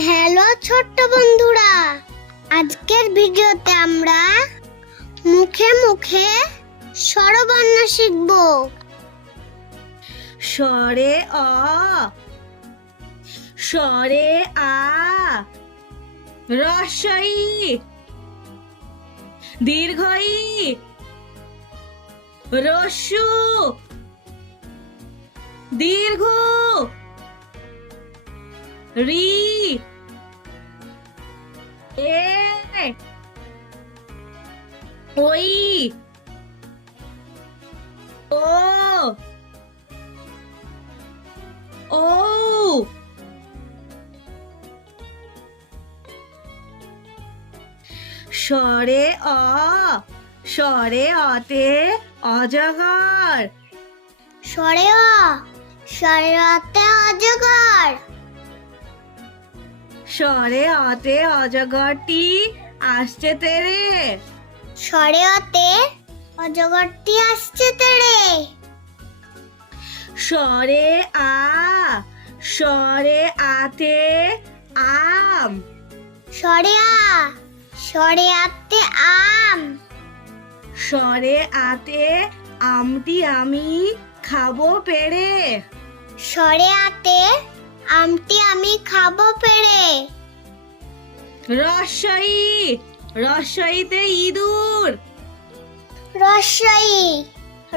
Hello ছোট্ট বন্ধুরা, আজকের ভিডিওতে আমরা মুখে মুখে স্বরবর্ণ শিখব। স্বরে অ, স্বরে আ, রস্বই, দীর্ঘই, রস্যু, দীর্ঘ, রি, এ, ওই, ও, ও, স্বরে অ, স্বরে অতে অজগর, স্বরে অ, স্বরে অতে অজগর। স্বরে অতে অজগরটি আসছে তেরে, স্বরে অতে অজগরটি আসছে তেড়ে। স্বরে আ, স্বরে আতে আম, স্বরে আ, স্বরে আতে আম। স্বরে আতে আমটি আমি খাবো পেড়ে, স্বরে আতে আমটি আমি খাবো পেড়ে। রস্বই, রস্বইতে ইঁদুর, রস্বই,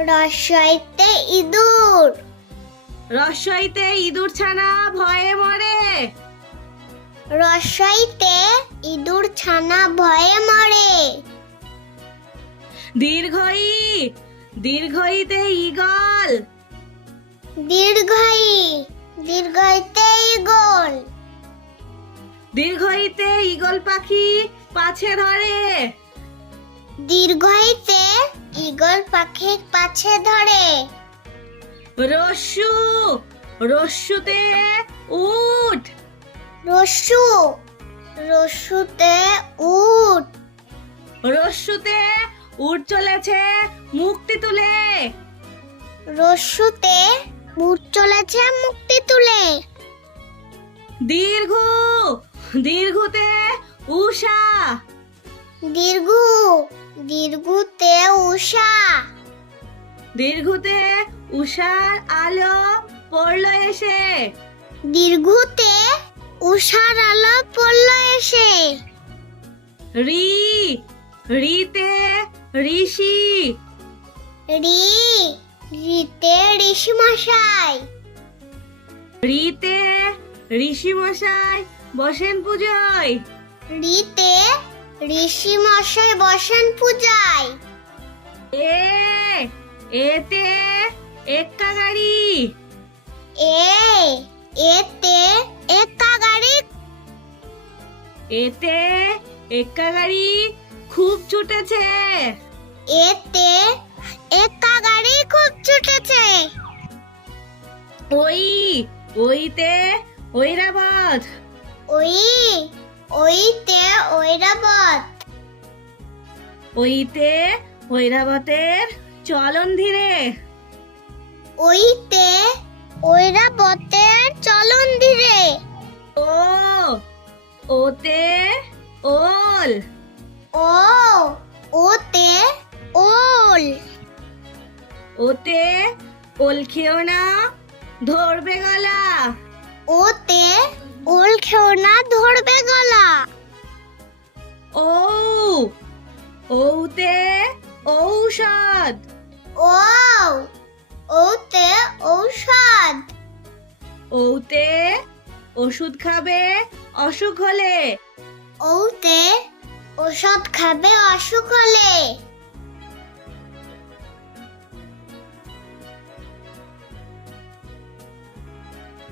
রস্বইতে ইঁদুর। রস্বইতে ইঁদুর ছানা ভয়ে মরে, রস্বইতে ইঁদুর ছানা ভয়ে মরে। দীর্ঘই, দীর্ঘইতে ঈগল, দীর্ঘই, দীর্ঘইতে ঈগল। দীর্ঘইতে ঈগল পাখি পাছে ধরে, দীর্ঘইতে ঈগল পাখি পাছে ধরে। রস্যু, রস্যুতে উট, রস্যু, রস্যুতে উট। রস্যুতে উট চলেছে মুক্তি তুলে, রস্যুতে উট চলেছে মুক্তি তুলে। দীর্ঘ, দীর্ঘতে উষা, দীর্ঘু, দীর্ঘুতে উষা। দীর্ঘতে উষার আলো পড়লো এসে, দীর্ঘুতে উষার আলো পড়ল এসে। রি, রিতে ঋষি, রি, রিতে ঋষি মশাই। রিতে ঋষি মশাই বসেন পুজোয়, রিতে ঋষি মশাই বসেন পূজায়। এ, এতে এক্কা গাড়ি, এ, এতে একা গাড়ি। এতে এক্কা গাড়ি খুব ছুটেছে, এতে একা গাড়ি খুব ছুটেছে। ওই, ওইতে ঐরাবত, ওই, ওইতে ঐরাবত। ওইতে ঐরাবতের চলন ধীরে, ওইতে ঐরাবতের চলন ধীরে। ও, ওতে ওল, ও, ওতে ওল। ওতে ওল খেও না ধরবে গলা, ওতে ওল খেও না ধরবে গলা। ও, ওতে ঔষধ, ও, ওতে ঔষধ। ওতে ওষুধ খাবে অসুখ হলে, ওতে ওষুধ খাবে অসুখ হলে।